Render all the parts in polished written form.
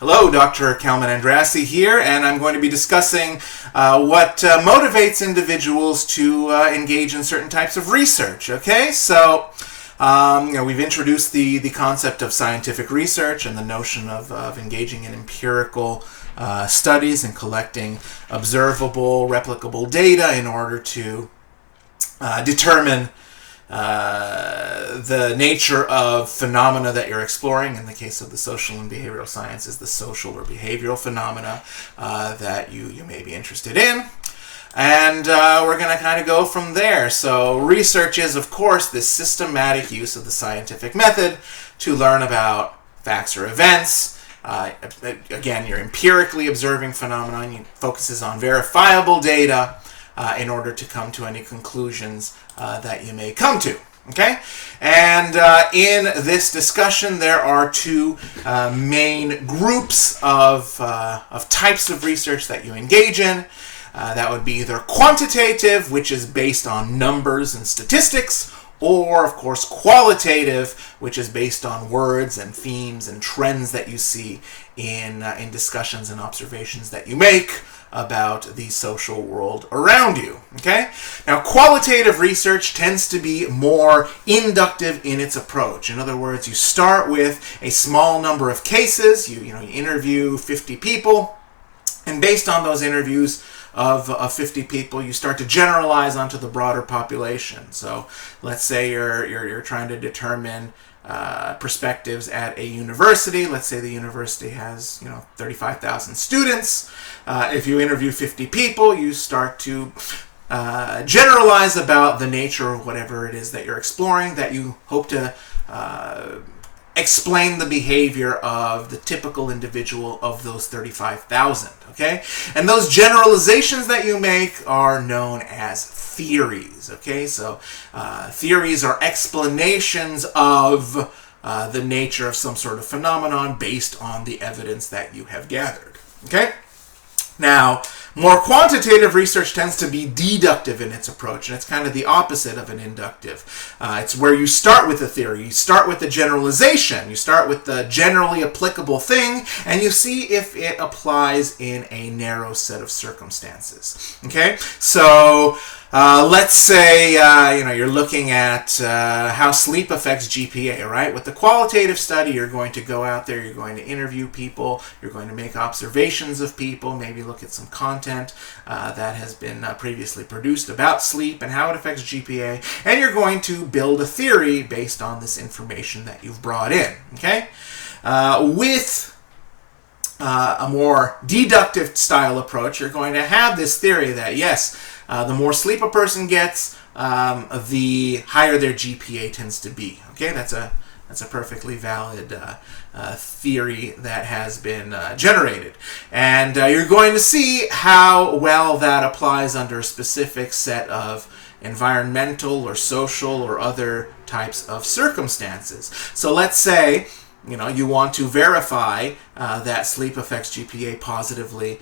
Hello, Dr. Kalman Andrassy here, and I'm going to be discussing what motivates individuals to engage in certain types of research. Okay, so we've introduced the concept of scientific research and the notion of engaging in empirical studies and collecting observable, replicable data in order to determine the nature of phenomena that you're exploring. In the case of the social and behavioral sciences, the social or behavioral phenomena that you may be interested in. And we're going to kind of go from there. So research is, of course, this systematic use of the scientific method to learn about facts or events. Again, you're empirically observing phenomena, and it focuses on verifiable data in order to come to any conclusions that you may come to. Okay? And in this discussion, there are two main groups of types of research that you engage in. That would be either quantitative, which is based on numbers and statistics, or, of course, qualitative, which is based on words and themes and trends that you see in discussions and observations that you make about the social world around you. Okay? Now, qualitative research tends to be more inductive in its approach. In other words, you start with a small number of cases. You interview 50 people, and based on those interviews of 50 people, you start to generalize onto the broader population. So let's say you're trying to determine perspectives at a university. Let's say the university has 35,000 students. If you interview 50 people, you start to generalize about the nature of whatever it is that you're exploring, that you hope to explain the behavior of the typical individual of those 35,000, okay? And those generalizations that you make are known as theories, okay? So theories are explanations of the nature of some sort of phenomenon based on the evidence that you have gathered, okay? Now, more quantitative research tends to be deductive in its approach, and it's kind of the opposite of an inductive. It's where you start with a theory, you start with the generalization, you start with the generally applicable thing, and you see if it applies in a narrow set of circumstances. Okay? So, let's say you're looking at how sleep affects GPA, right? With the qualitative study, you're going to go out there, you're going to interview people, you're going to make observations of people, maybe look at some content that has been previously produced about sleep and how it affects GPA, and you're going to build a theory based on this information that you've brought in. Okay? With a more deductive style approach, you're going to have this theory that, yes, the more sleep a person gets, the higher their GPA tends to be. Okay, that's a perfectly valid theory that has been generated, and you're going to see how well that applies under a specific set of environmental or social or other types of circumstances. So let's say you want to verify that sleep affects GPA positively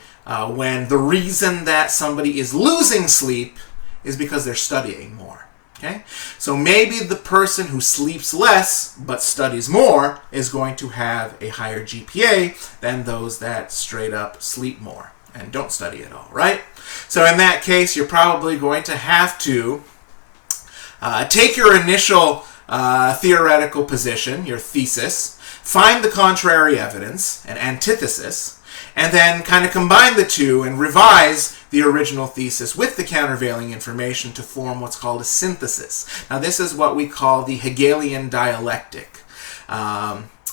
when the reason that somebody is losing sleep is because they're studying more. Okay? So maybe the person who sleeps less but studies more is going to have a higher GPA than those that straight up sleep more and don't study at all, right? So in that case, you're probably going to have to take your initial theoretical position, your thesis, find the contrary evidence, an antithesis, and then kind of combine the two and revise the original thesis with the countervailing information to form what's called a synthesis. Now, this is what we call the Hegelian dialectic,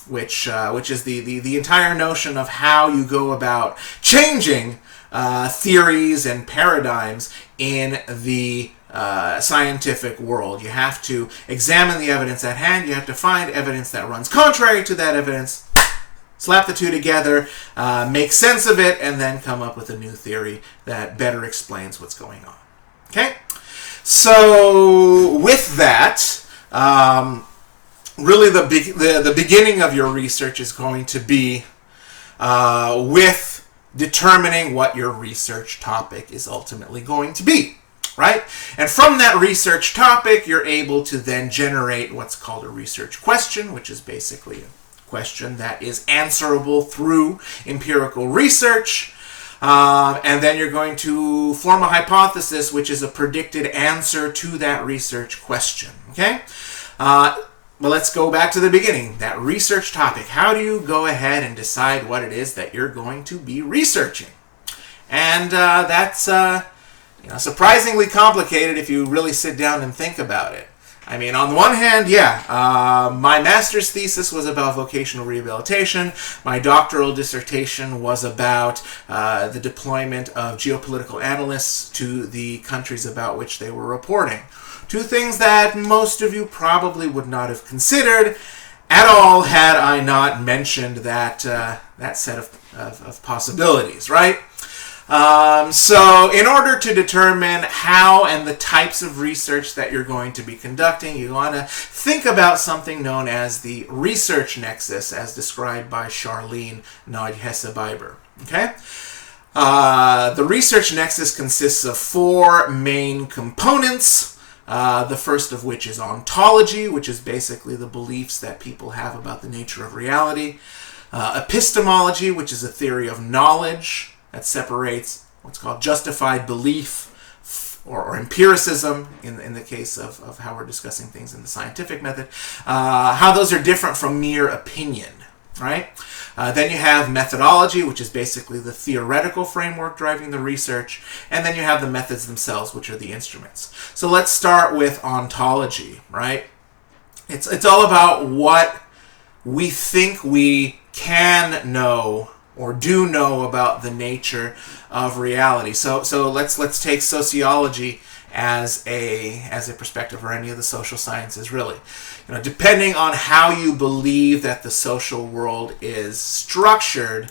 which is the entire notion of how you go about changing theories and paradigms in the scientific world. You have to examine the evidence at hand. You have to find evidence that runs contrary to that evidence, slap the two together, make sense of it, and then come up with a new theory that better explains what's going on. Okay? So, with that, really the beginning of your research is going to be with determining what your research topic is ultimately going to be. Right? And from that research topic, you're able to then generate what's called a research question, which is basically question that is answerable through empirical research. And then you're going to form a hypothesis, which is a predicted answer to that research question. Okay? Well, let's go back to the beginning. That research topic. How do you go ahead and decide what it is that you're going to be researching? And that's surprisingly complicated if you really sit down and think about it. I mean, on the one hand, my master's thesis was about vocational rehabilitation. My doctoral dissertation was about the deployment of geopolitical analysts to the countries about which they were reporting. Two things that most of you probably would not have considered at all had I not mentioned that set of possibilities, right? So in order to determine how and the types of research that you're going to be conducting, you want to think about something known as the research nexus, as described by Charlene Nodhesse-Biber. Okay? The research nexus consists of four main components. The first of which is ontology, which is basically the beliefs that people have about the nature of reality. Epistemology, which is a theory of knowledge that separates what's called justified belief or empiricism in the case of how we're discussing things in the scientific method, how those are different from mere opinion, right? Then you have methodology, which is basically the theoretical framework driving the research, and then you have the methods themselves, which are the instruments. So let's start with ontology, right? It's all about what we think we can know or do know about the nature of reality. So let's take sociology as a perspective, or any of the social sciences, really. Depending on how you believe that the social world is structured,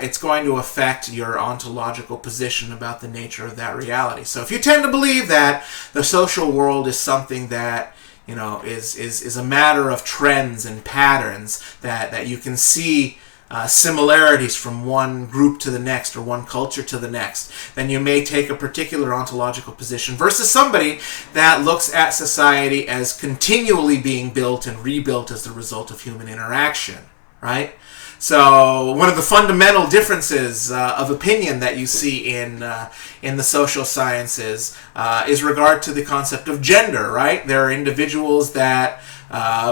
it's going to affect your ontological position about the nature of that reality. So if you tend to believe that the social world is something that is a matter of trends and patterns, that you can see similarities from one group to the next or one culture to the next, then you may take a particular ontological position versus somebody that looks at society as continually being built and rebuilt as the result of human interaction, right? So one of the fundamental differences of opinion that you see in the social sciences is regard to the concept of gender, right? There are individuals that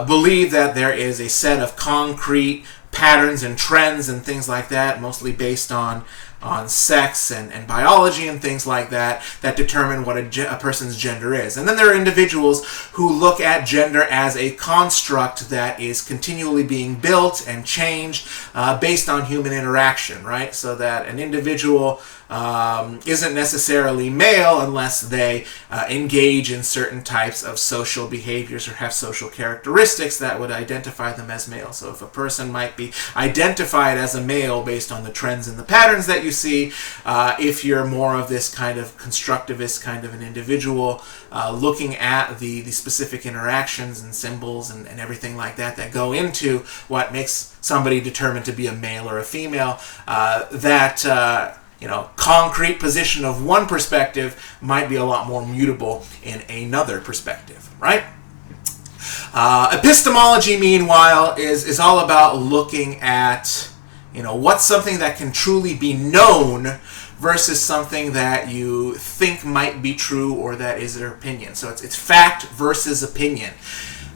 believe that there is a set of concrete patterns and trends and things like that, mostly based on sex and biology and things like that determine what a person's gender is. And then there are individuals who look at gender as a construct that is continually being built and changed based on human interaction, right? So that an individual isn't necessarily male unless they engage in certain types of social behaviors or have social characteristics that would identify them as male. So if a person might be identified as a male based on the trends and the patterns that you see, if you're more of this kind of constructivist kind of an individual, looking at the specific interactions and symbols and everything like that go into what makes somebody determined to be a male or a female, concrete position of one perspective might be a lot more mutable in another perspective, right? Epistemology, meanwhile, is all about looking at, what's something that can truly be known versus something that you think might be true or that is their opinion. So it's fact versus opinion.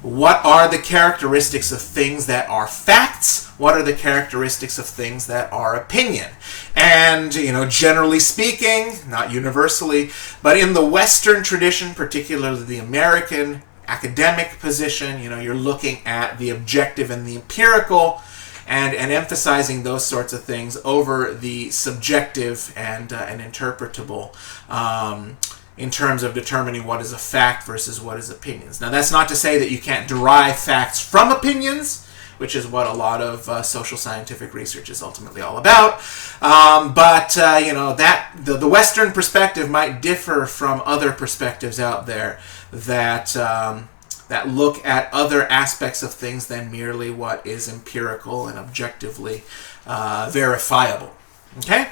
What are the characteristics of things that are facts? What are the characteristics of things that are opinion? And, generally speaking, not universally, but in the Western tradition, particularly the American academic position, you're looking at the objective and the empirical and emphasizing those sorts of things over the subjective and interpretable in terms of determining what is a fact versus what is opinions. Now, that's not to say that you can't derive facts from opinions, which is what a lot of social scientific research is ultimately all about. But the Western perspective might differ from other perspectives out there that look at other aspects of things than merely what is empirical and objectively verifiable. Okay?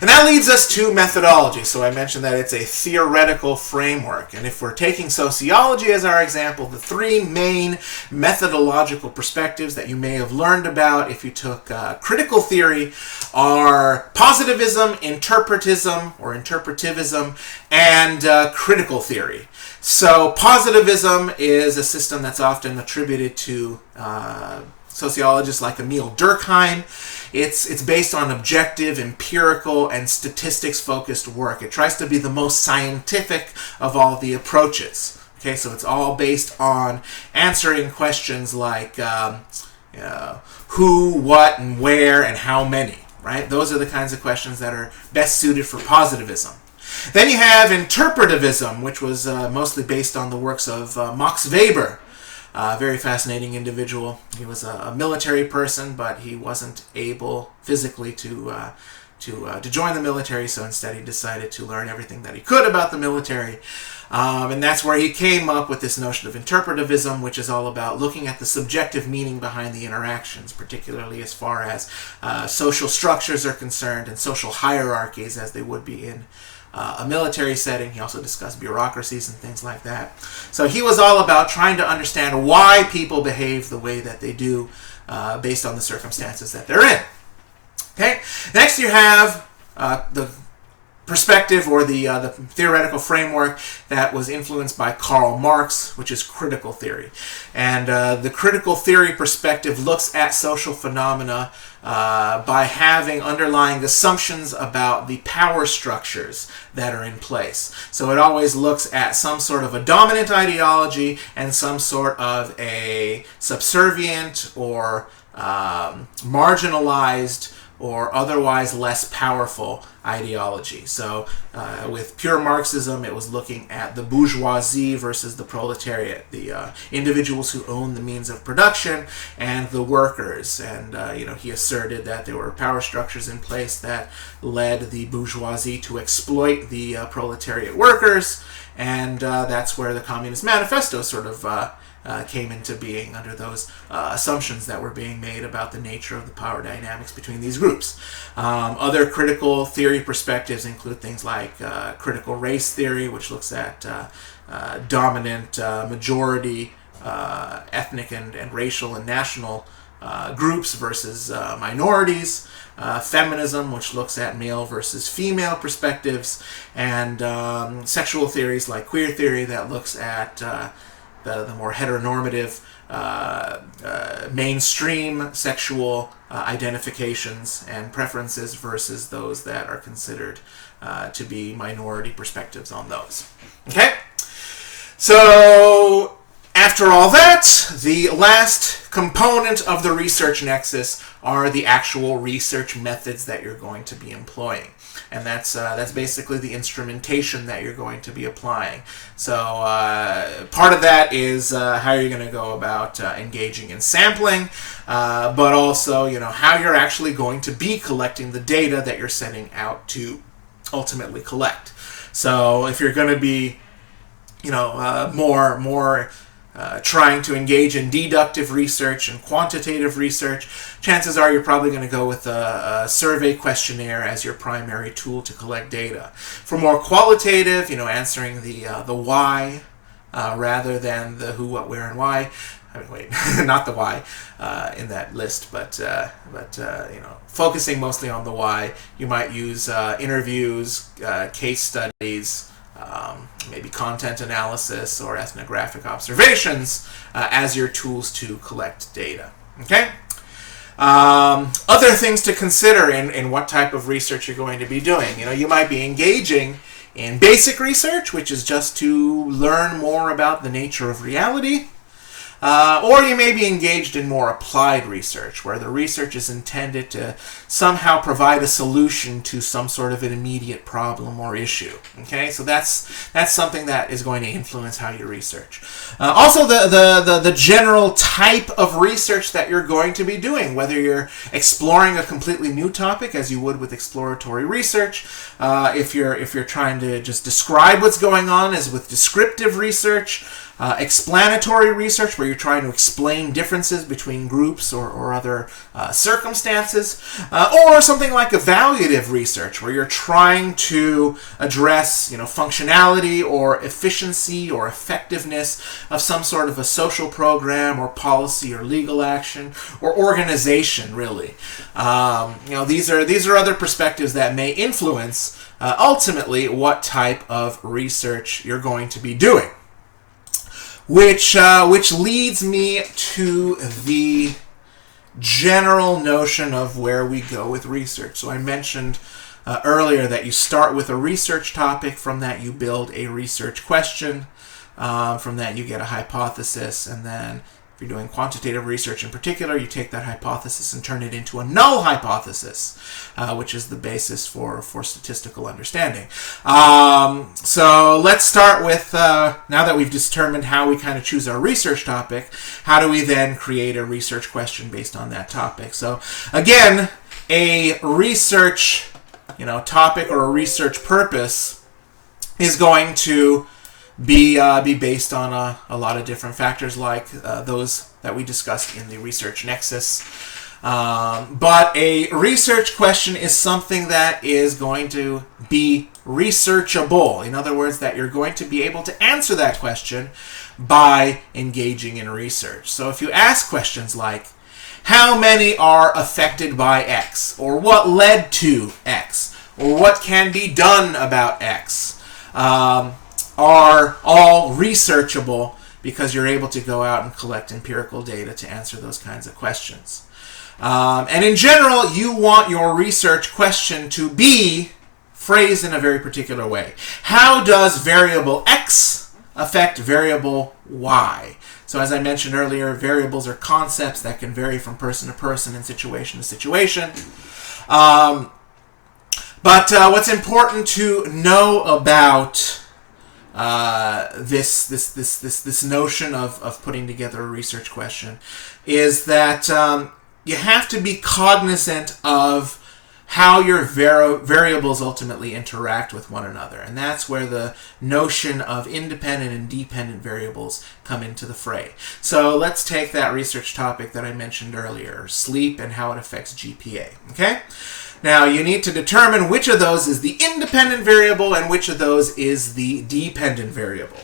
And that leads us to methodology. So I mentioned that it's a theoretical framework. And if we're taking sociology as our example, the three main methodological perspectives that you may have learned about if you took critical theory are positivism, interpretivism, and critical theory. So positivism is a system that's often attributed to sociologists like Emile Durkheim. It's based on objective, empirical, and statistics-focused work. It tries to be the most scientific of all the approaches. Okay, so it's all based on answering questions like who, what, and where, and how many. Right? Those are the kinds of questions that are best suited for positivism. Then you have interpretivism, which was mostly based on the works of Max Weber. Very fascinating individual. He was a military person, but he wasn't able physically to join the military, so instead he decided to learn everything that he could about the military. And that's where he came up with this notion of interpretivism, which is all about looking at the subjective meaning behind the interactions, particularly as far as social structures are concerned and social hierarchies as they would be in a military setting. He also discussed bureaucracies and things like that. So he was all about trying to understand why people behave the way that they do based on the circumstances that they're in. Okay. Next you have the perspective or the theoretical framework that was influenced by Karl Marx, which is critical theory. And the critical theory perspective looks at social phenomena by having underlying assumptions about the power structures that are in place. So it always looks at some sort of a dominant ideology and some sort of a subservient or marginalized or otherwise less powerful ideology. So with pure Marxism, it was looking at the bourgeoisie versus the proletariat, the individuals who own the means of production and the workers. And he asserted that there were power structures in place that led the bourgeoisie to exploit the proletariat workers, and that's where the Communist Manifesto sort of came into being under those assumptions that were being made about the nature of the power dynamics between these groups. Other critical theory perspectives include things like critical race theory, which looks at dominant majority ethnic and racial and national groups versus minorities. Feminism, which looks at male versus female perspectives, and sexual theories like queer theory that looks at the more heteronormative, mainstream sexual identifications and preferences versus those that are considered to be minority perspectives on those. Okay? So, after all that, the last component of the research nexus are the actual research methods that you're going to be employing. And that's basically the instrumentation that you're going to be applying. So part of that is how you're going to go about engaging in sampling, but also how you're actually going to be collecting the data that you're setting out to ultimately collect. So if you're going to be more trying to engage in deductive research and quantitative research, chances are you're probably going to go with a survey questionnaire as your primary tool to collect data. For more qualitative, answering the why rather than the who, what, where, and why. Not the why in that list, but focusing mostly on the why. You might use interviews, case studies, maybe content analysis or ethnographic observations as your tools to collect data. Okay? Other things to consider in what type of research you're going to be doing. You might be engaging in basic research, which is just to learn more about the nature of reality. Or you may be engaged in more applied research, where the research is intended to somehow provide a solution to some sort of an immediate problem or issue. Okay, so that's something that is going to influence how you research. Also, the general type of research that you're going to be doing, whether you're exploring a completely new topic, as you would with exploratory research, if you're trying to just describe what's going on, as with descriptive research. explanatory research, where you're trying to explain differences between groups or other circumstances, or something like evaluative research, where you're trying to address, functionality or efficiency or effectiveness of some sort of a social program or policy or legal action or organization, really. These are other perspectives that may influence ultimately what type of research you're going to be doing. Which leads me to the general notion of where we go with research. So I mentioned earlier that you start with a research topic. From that you build a research question. From that you get a hypothesis, and then if you're doing quantitative research in particular, you take that hypothesis and turn it into a null hypothesis, which is the basis for statistical understanding. So let's start with, now that we've determined how we kind of choose our research topic, how do we then create a research question based on that topic? So again, a research topic or a research purpose is going to be based on a lot of different factors, like those that we discussed in the research nexus. But a research question is something that is going to be researchable. In other words, that you're going to be able to answer that question by engaging in research. So if you ask questions like, how many are affected by X? Or what led to X? Or what can be done about X? Are all researchable, because you're able to go out and collect empirical data to answer those kinds of questions. And in general, you want your research question to be phrased in a very particular way. How does variable X affect variable Y? So as I mentioned earlier, variables are concepts that can vary from person to person and situation to situation. But what's important to know about this notion of putting together a research question is that you have to be cognizant of how your variables ultimately interact with one another. And that's where the notion of independent and dependent variables come into the fray. So let's take that research topic that I mentioned earlier, sleep and how it affects GPA. Okay? Now, you need to determine which of those is the independent variable and which of those is the dependent variable.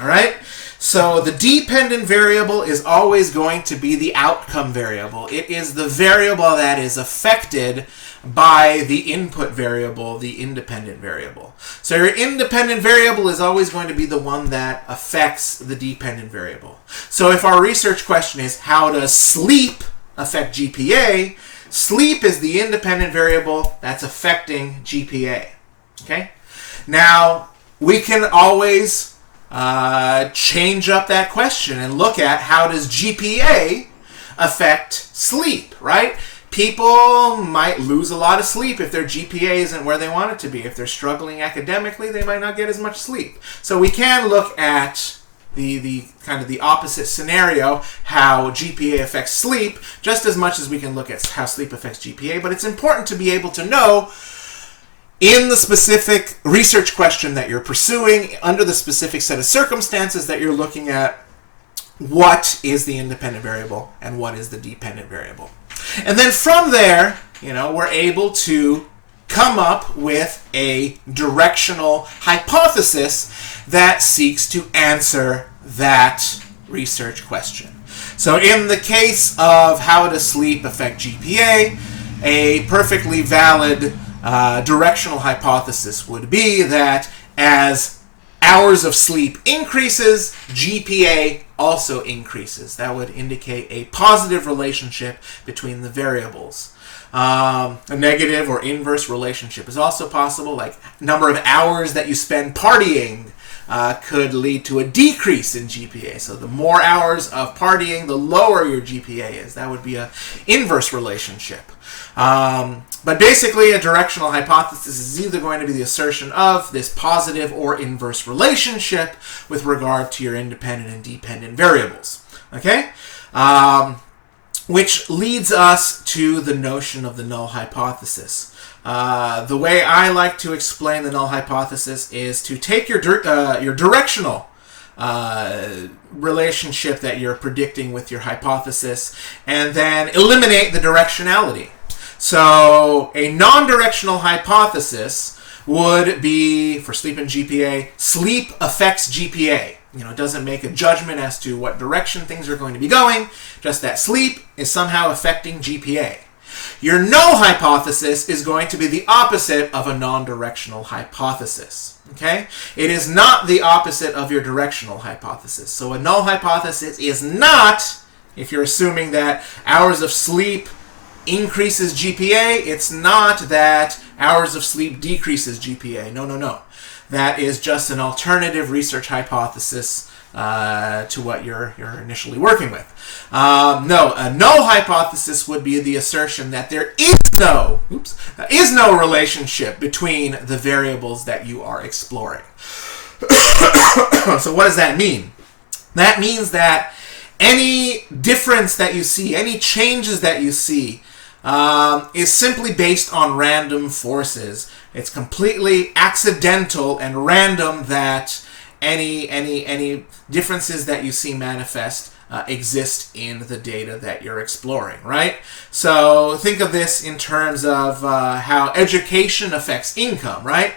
All right? So the dependent variable is always going to be the outcome variable. It is the variable that is affected by the input variable, the independent variable. So your independent variable is always going to be the one that affects the dependent variable. So if our research question is, how does sleep affect GPA? Sleep is the independent variable that's affecting GPA. Okay? Now, we can always change up that question and look at how does GPA affect sleep, right? People might lose a lot of sleep if their GPA isn't where they want it to be. If they're struggling academically, they might not get as much sleep. So we can look at the kind of the opposite scenario, how GPA affects sleep, just as much as we can look at how sleep affects GPA. But it's important to be able to know, in the specific research question that you're pursuing, under the specific set of circumstances that you're looking at, what is the independent variable and what is the dependent variable. And then from there, we're able to come up with a directional hypothesis that seeks to answer that research question. So in the case of how does sleep affect GPA, a perfectly valid directional hypothesis would be that as hours of sleep increases, GPA also increases. That would indicate a positive relationship between the variables. A negative or inverse relationship is also possible, like number of hours that you spend partying could lead to a decrease in GPA. So the more hours of partying, the lower your GPA is. That would be an inverse relationship. But basically, a directional hypothesis is either going to be the assertion of this positive or inverse relationship with regard to your independent and dependent variables. Okay? Which leads us to the notion of the null hypothesis. The way I like to explain the null hypothesis is to take your directional relationship that you're predicting with your hypothesis, and then eliminate the directionality. So a non-directional hypothesis would be, for sleep and GPA, sleep affects GPA. It doesn't make a judgment as to what direction things are going to be going, just that sleep is somehow affecting GPA. Your null hypothesis is going to be the opposite of a non-directional hypothesis. Okay? It is not the opposite of your directional hypothesis. So a null hypothesis is not, if you're assuming that hours of sleep increases GPA, it's not that hours of sleep decreases GPA. No. That is just an alternative research hypothesis to what you're initially working with. No, a null hypothesis would be the assertion that there is no relationship between the variables that you are exploring. So what does that mean? That means that any difference that you see, any changes that you see, is simply based on random forces. It's completely accidental and random that any differences that you see manifest exist in the data that you're exploring, right? So think of this in terms of how education affects income, right?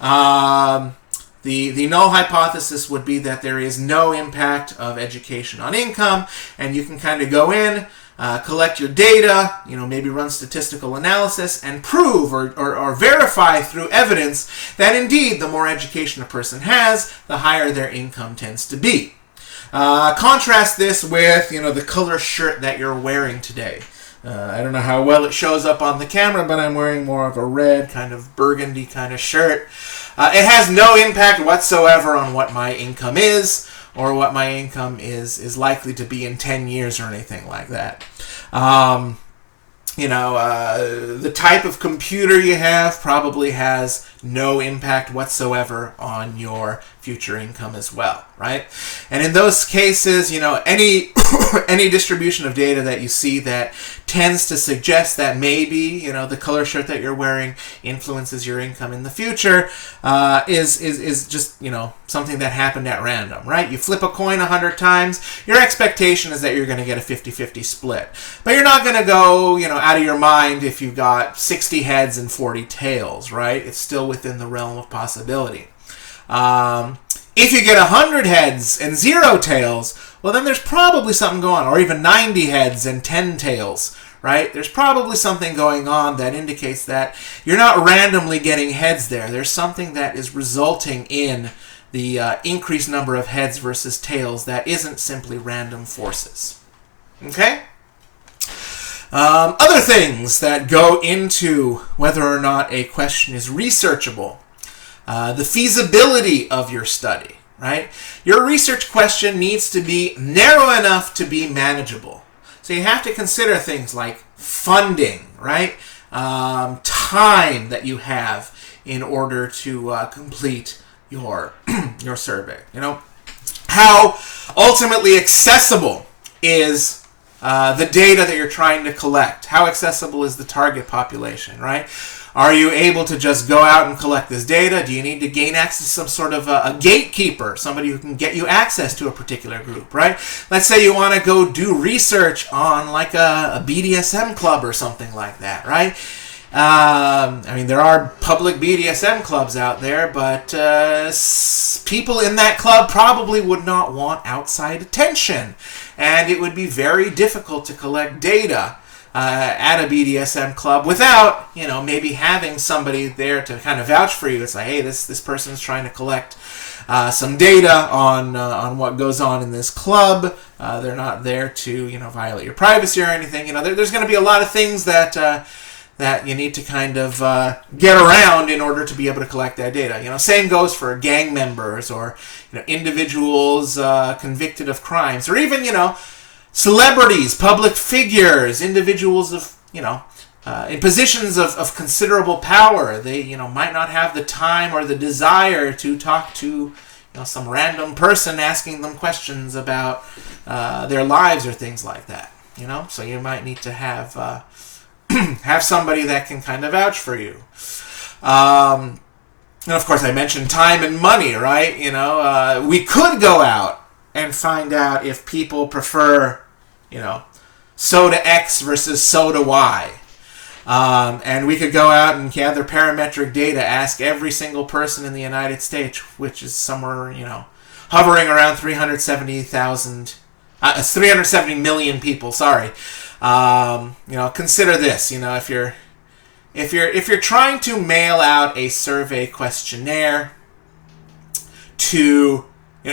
The null hypothesis would be that there is no impact of education on income, and you can kind of go in, collect your data, maybe run statistical analysis and prove or verify through evidence that indeed the more education a person has, the higher their income tends to be. Contrast this with, the color shirt that you're wearing today. I don't know how well it shows up on the camera, but I'm wearing more of a red, kind of burgundy kind of shirt. It has no impact whatsoever on what my income is, or what my income is likely to be in 10 years or anything like that. The type of computer you have probably has no impact whatsoever on your future income as well, right? And in those cases, any any distribution of data that you see that tends to suggest that maybe, the color shirt that you're wearing influences your income in the future, is just, something that happened at random, right? You flip a coin 100 times, your expectation is that you're going to get a 50-50 split. But you're not going to go, out of your mind if you've got 60 heads and 40 tails, right? It's still within the realm of possibility. If you get 100 heads and 0 tails, well, then there's probably something going on, or even 90 heads and 10 tails, right? There's probably something going on that indicates that you're not randomly getting heads there. There's something that is resulting in the increased number of heads versus tails that isn't simply random forces. Okay? Other things that go into whether or not a question is researchable. The feasibility of your study, right? Your research question needs to be narrow enough to be manageable. So you have to consider things like funding, right? Time that you have in order to complete your your survey. How ultimately accessible is the data that you're trying to collect? How accessible is the target population, right? Are you able to just go out and collect this data? Do you need to gain access to some sort of a gatekeeper, somebody who can get you access to a particular group, right? Let's say you want to go do research on like a BDSM club or something like that, right? There are public BDSM clubs out there, but people in that club probably would not want outside attention, and it would be very difficult to collect data at a BDSM club without, maybe having somebody there to kind of vouch for you. It's like, hey, this person's trying to collect some data on what goes on in this club. They're not there to, violate your privacy or anything. There's going to be a lot of things that you need to kind of get around in order to be able to collect that data. Same goes for gang members or individuals convicted of crimes, or even celebrities, public figures, individuals of in positions of considerable power. They might not have the time or the desire to talk to some random person asking them questions about their lives or things like that. So you might need to have have somebody that can kind of vouch for you. And of course, I mentioned time and money, right? We could go out and find out if people prefer, soda X versus soda Y. And we could go out and gather parametric data, ask every single person in the United States, which is somewhere, hovering around 370 million people. Sorry. Consider this. If you're trying to mail out a survey questionnaire to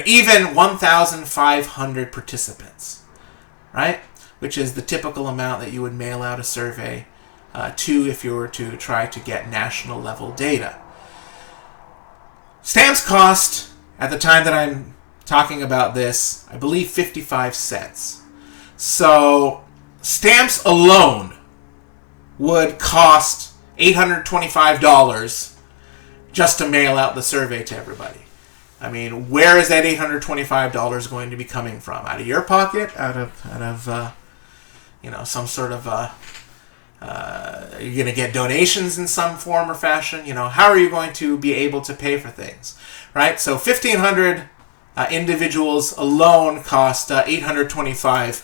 even 1,500 participants, right? Which is the typical amount that you would mail out a survey to if you were to try to get national level data. Stamps cost, at the time that I'm talking about this, I believe 55 cents. So stamps alone would cost $825 just to mail out the survey to everybody. I mean, where is that $825 going to be coming from? Out of your pocket? Out of some sort of you're going to get donations in some form or fashion? How are you going to be able to pay for things, right? So 1,500 individuals alone cost $825.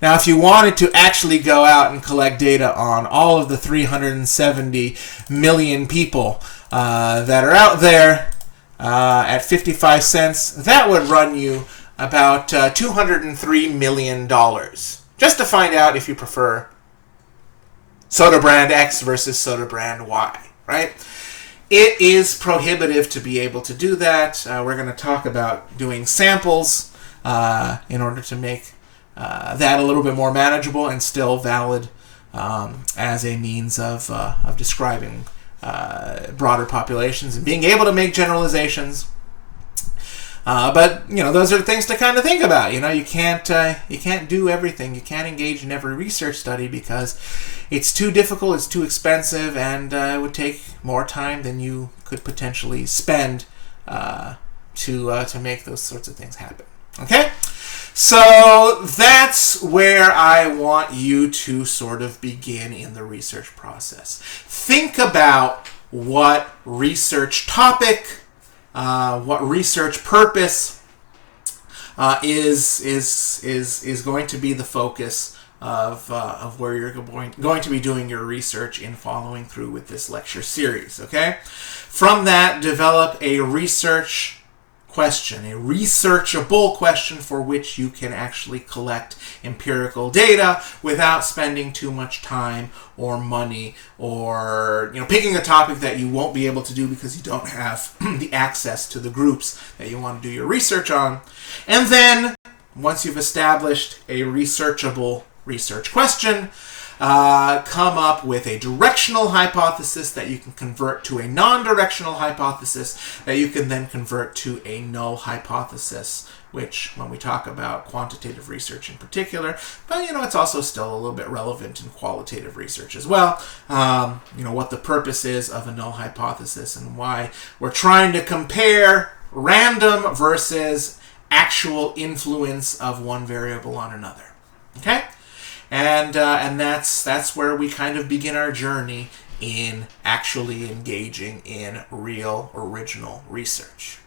Now, if you wanted to actually go out and collect data on all of the 370 million people that are out there at 55 cents, that would run you about $203 million. Just to find out if you prefer soda brand X versus soda brand Y, right? It is prohibitive to be able to do that. We're going to talk about doing samples in order to make that a little bit more manageable and still valid as a means of describing broader populations and being able to make generalizations. But those are things to kind of think about. You can't do everything. You can't engage in every research study because it's too difficult, it's too expensive, and it would take more time than you could potentially spend to make those sorts of things happen. Okay? So that's where I want you to sort of begin in the research process. Think about what research topic, what research purpose is going to be the focus of where you're going to be doing your research in following through with this lecture series. Okay, from that, develop a research question, a researchable question for which you can actually collect empirical data without spending too much time or money or picking a topic that you won't be able to do because you don't have the access to the groups that you want to do your research on. And then once you've established a researchable research question, come up with a directional hypothesis that you can convert to a non-directional hypothesis that you can then convert to a null hypothesis, which when we talk about quantitative research in particular, but it's also still a little bit relevant in qualitative research as well. What the purpose is of a null hypothesis and why we're trying to compare random versus actual influence of one variable on another. Okay? And that's where we kind of begin our journey in actually engaging in real original research.